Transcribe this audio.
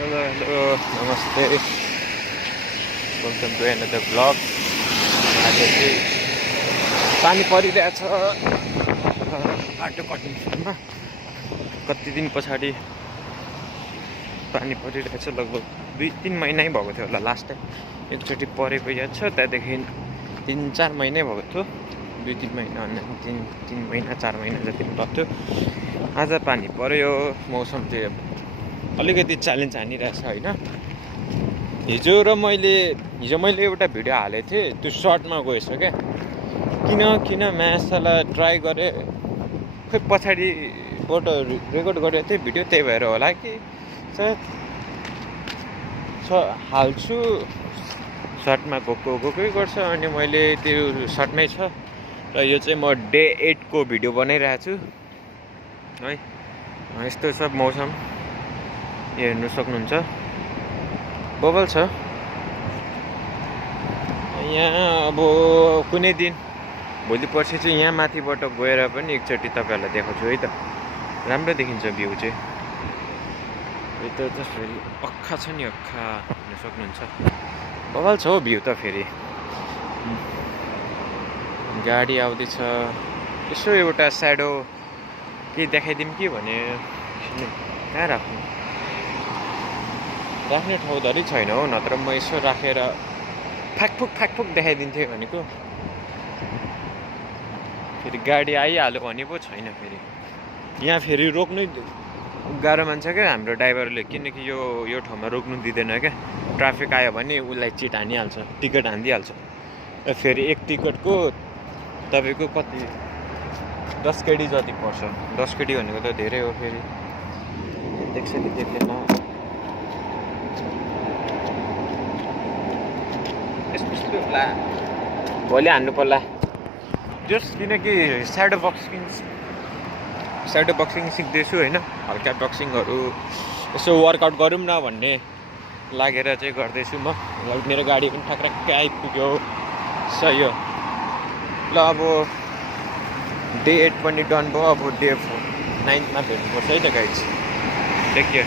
Hello, namaste. Welcome to another vlog. आज चाहिँ पानी परिरहेछ बाटो कटिङमा कति दिन पछाडि पानी परिरहेछ लगभग 2-3 महिनै भएको थियो होला लास्ट टाइम एकचोटि परेको याद छ त्यहाँदेखि 3-4 महिनै भएको थियो 2-3 महिना होइन 3 महिना 4 महिना जति भएको थियो आज पानी पर्यो मौसम चाहिँ अलिकति च्यालेन्ज हानिरहेछ होइन हिजो मैले एउटा भिडियो हालेको थिएँ त्यो सर्टमा गएछ क्या किन म्यासलाई ट्राई गरेँ खै पछाडिबाट रेकर्ड गरेको थिएँ भिडियो त्यही भएर होला कि हाल्छु सर्टमा गएकै गर्छ अनि मैले त्यो सर्टमै छ र यो चाहिँ म डे 8 को भिडियो बनाइरहेको छु है यस्तो छ मौसम हेर्नु सक्नुहुन्छ बबल छ यहाँ अब कुनै दिन भोलि पर्सि चाहिँ यहाँ माथिबाट गएर पनि एकचोटि तपाईँहरूलाई देखाउँछु है त राम्रो देखिन्छ भ्यू चाहिँ यता त फेरि अक्खा छ नि अक्खा हेर्नु सक्नुहुन्छ बबल छ हौ भ्यू त फेरि गाडी आउँदैछ यसो एउटा स्याडो के देखाइदिउँ कि भने कहाँ राख्ने ठाउँ धरि छैन हौ नत्र म यसो राखेर फ्याकफुक देखाइदिन्थेँ भनेको फेरि गाडी आइहाल्यो भने पो छैन फेरि यहाँ फेरि रोक्नु गाह्रो मान्छ क्या हाम्रो ड्राइभरले किनकि यो ठाउँमा रोक्नु दिँदैन क्या ट्राफिक आयो भने उसलाई चिट हानिहाल्छ टिकट हानिदिइहाल्छ फेरि एक टिकटको तपाईँको कति 10 केडी जति पर्छ 10 केडी भनेको त धेरै हो फेरि देख्छ कि देख्दैन यस्तो भोलि हान्नु पर्ला जस किनकि स्याडो बक्सिङ सिक्दैछु होइन हल्का बक्सिङहरू यसो वर्कआउट गरौँ न भन्ने लागेर चाहिँ गर्दैछु म मेरो गाडी पनि ठ्याक्कै आइपुग्यो सही हो ल अब डे 8 पनि डन भयो अब डे 9 मा भेट्नुपर्छ है त गाइज टेक केयर